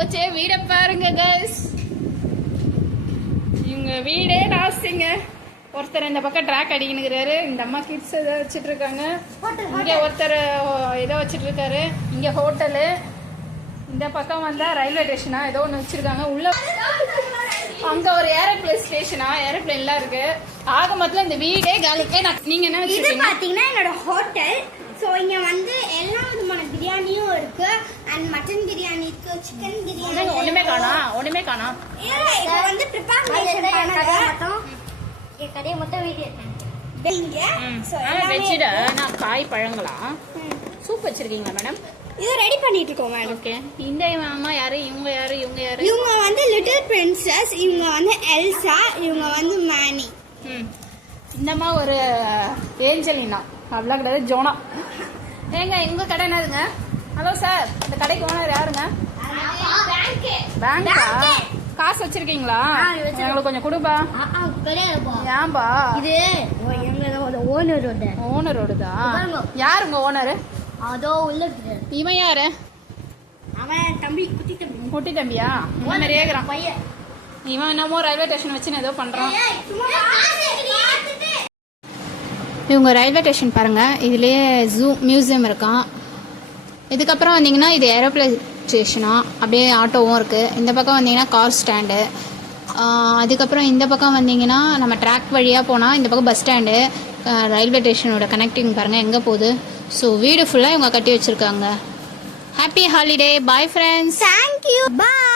போச்சே. வீடை பாருங்க கைஸ், இவங்க வீடே லாஸ்டிங்க. ஒருத்தர் இந்த பக்கம் ட்ராக் அடிக்கணுங்கிறாரு, இந்த அம்மா கிட்ஸ் ஏதோ வச்சுட்டு இருக்காங்க. இங்கே ஒருத்தர் ஏதோ வச்சுட்டு இருக்காரு. இங்கே ஹோட்டலு, இந்த பக்கம் வந்தா ரயில்வே ஸ்டேஷனா ஏதோ ஒன்று வச்சிருக்காங்க. உள்ள அங்க ஒரு ஏரோப்ளேன் ஸ்டேஷனா, ஏரோப்ளேன்லாம் இருக்கு. ஆக மொத்தம் இந்த வீடே காலி. நீங்க என்ன வச்சிருக்கீங்க? பாத்தீங்கன்னா என்னோட ஹோட்டல். ஸோ இங்கே வந்து எல்லா விதமான பிரியாணியும் இருக்கு. அண்ட் மட்டன் பிரியாணி இருக்கு, சிக்கன் பிரியாணி. ஒண்ணுமே காணோம். இதை வந்து ப்ரிப்பேர் கடையை மொத்தம் வெஜ்ஜில் காய் பழங்களா சூப் வச்சிருக்கீங்களா மேடம்? இது ரெடி பண்ணிட்டு இருக்கோம் மேடம். ஓகே. இந்த அம்மா யாரு? இவங்க யாரு? இவங்க வந்து லிட்டில் பிரின்சஸ், இவங்க வந்து எல்சா, இவங்க வந்து மேனி. இந்த அம்மா ஒரு ஏஞ்சலினா, அவ்வளோ கிடையாது, ஜோனா. ஏங்க உங்க கடை என்னதுங்க? ஹலோ சார், இந்த கடைக்கு ஓனர் யாருங்க? பேங்கா? காசு வச்சிருக்கீங்களா? எங்களுக்கு கொஞ்சம் கொடுப்பா. ஏன்பா? இது ஓனரோடதா? யாரு உங்க ஓனரு? அதோ உள்ள. இவன் யாரு? அவன் தம்பி, குட்டி தம்பியா? இவன் நிறைய இருக்கிறான் பையன். இவன் என்னமோ ரயில்வே ஸ்டேஷன் வச்சு ஏதோ பண்றான். இவங்க ரயில்வே ஸ்டேஷன் பாருங்க, இதுலயே ஜூ மியூசியம் இருக்கான். இதுக்கப்புறம் வந்தீங்கன்னா இது ஏரோப்ளேன் ஸ்டேஷனா, அப்படியே ஆட்டோவும் இருக்கு. இந்த பக்கம் வந்தீங்கன்னா கார் ஸ்டாண்டு. அதுக்கப்புறம் இந்த பக்கம் வந்தீங்கன்னா நம்ம ட்ராக் வழியாக போனால் இந்த பக்கம் பஸ் ஸ்டாண்டு. ரயில்வே ஸ்டேஷனோட கனெக்டிங் பாருங்கள் எங்கே போகுது. ஸோ வீடு ஃபுல்லாக இவங்க கட்டி வச்சுருக்காங்க. Happy holiday. Bye friends. Thank you. பாய்.